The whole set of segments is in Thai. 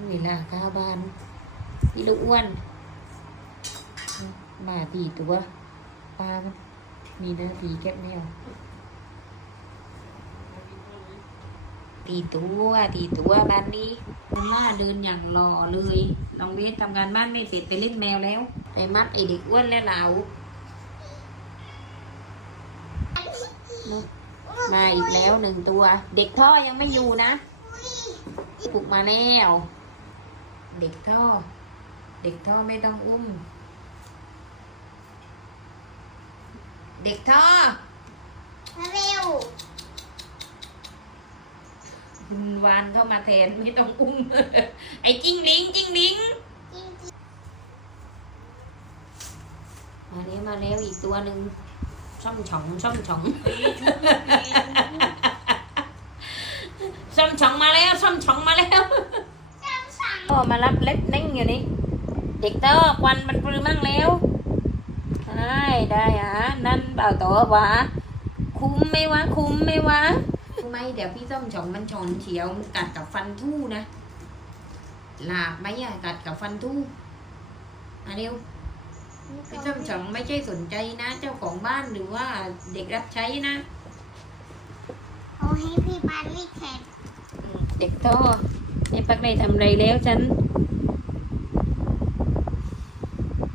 งเวลาข้าบ้านพี่ลูกอ้วนมาตีตัวปลามันมีหน้าที่เก็บแนวตีตัวตีตัวบ้านนี้หน้าเดินอย่างหล่อเลยลองเวททำการบ้านไม่เสร็จไปเล่นแมวแล้วไปมัดไอเด็กอ้วนแล้วเรามาอีกแล้วหนึ่งตัว เด็กท่อยังไม่อยู่นะปลุกมาแล้ว เด็กท่อ เด็กท่อไม่ต้องอุ้ม เด็กท่อเร็วคุณวานเข้ามาแทนไม่ต้องอุ้ม ไอ้จิ้งลิงจิ้งลิงจริงมาแล้วมาแล้วอีกตัวหนึ่งช่อมฉองช่อมฉอง ช่อมฉองมาแล้วช่อมฉองมาแล้ว ก็มารับเล็บเน่งอยู่นี่เด็กเต้อควันมันปลือมั่งแล้วได้ได้ฮะนั่นเปล่าตัววะคุ้มไหมวะ คุ้มไหมวะไม่เดี๋ยวพี่ส้มฉองมันชนเฉียวมันกัดกับฟันทู่นะหลาบไหมอะกัดกับฟันทู่มาเร็วพี่ส้มฉองไม่ใช่สนใจนะ เจ้าของบ้านหรือว่าเด็กรับใช้นะเขาให้พี่ปารีแข่งเด็กท่อไอ้ ปักได้ทำอะไรแล้วฉัน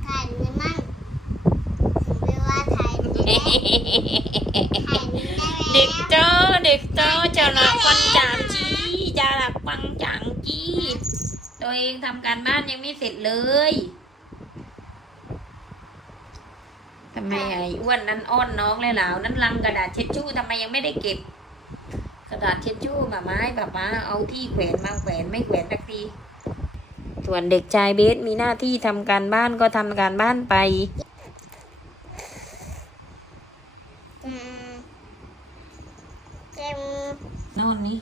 ถ่ายนี่มั่งถึงเวลาถ่ายนี่ได้ถ่ายนี่ได้แล้วเด็กเจ้าเด็กเจ้าจะหลักฟังจางจี้จะหลักฟังจางจี้ตัวเองทำการบ้านยังไม่เสร็จเลยทำไมไอ้อ้วนนั้นอ้อนน้องเลยเหล่านั้นลังกระดาษเช็ดชู่ทำไมยังไม่ได้เก็บกระ ดาษเช็ดชู่มาไม้แบบมาเอาที่แขวนมาแขวนไม่แขวนสักทีส่วนเด็กชายเบสมีหน้าที่ทำการบ้านก็ทำการบ้านไปอืมเต็มนอนนี่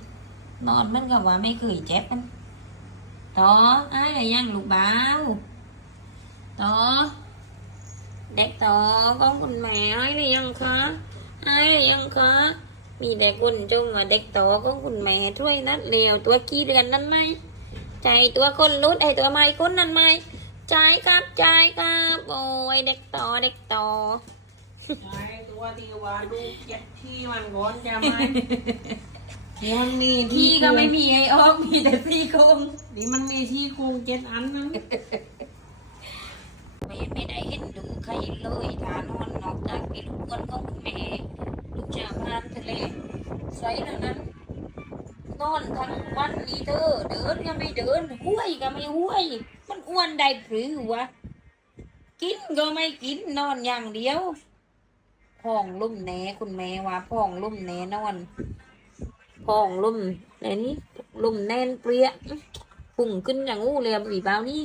นอนมันก็ว่าไม่เคยเจ็บมันต่ออ้ายอะไรยังลูกบ่าวต่อเด็กต่อก้องคุณแม่อ้ายหรือยังคะอ้ายหรือยังคะ มีแต่คนจงว่าเด็กต่อก้องคุณแม่ช่วยนัดเลียวตัวกี่เดือนนั้นไหมใจตัวคนรุดไอตัวไม้คนนั้นไหมใจครับใจครับโอ้ยเด็กต่อเด็กต่อใช่ตัวที่ว่าดูเจ็ดที่มันร้อนจะไหมมันมีที่ก็ไม่มีไอ้ออกมีแต่ซี่โครงนี่มันมีที่โครงเจ็ดอันนั้นไม่ไม่ได้เห็นดูใครเลยทานอนนอกจากมีลูกคนของคุณแม่ลูกชาวบ้านทะเล ใส่แล้วนั้น นอนทั้งวันนี้เธอเดินก็ไม่เดินห้วยก็ไม่ห้วย มันอ้วนได้หรือวะ กินก็ไม่กินนอนอย่างเดียวพองลุ่มแหนคุณแม่ว่าพองลุ่มแหนนอนพองลุ่มไหนนี่ลุ่มแน่นเปรี้ยพุ่งขึ้นอย่างงูเลยบีบ้านี่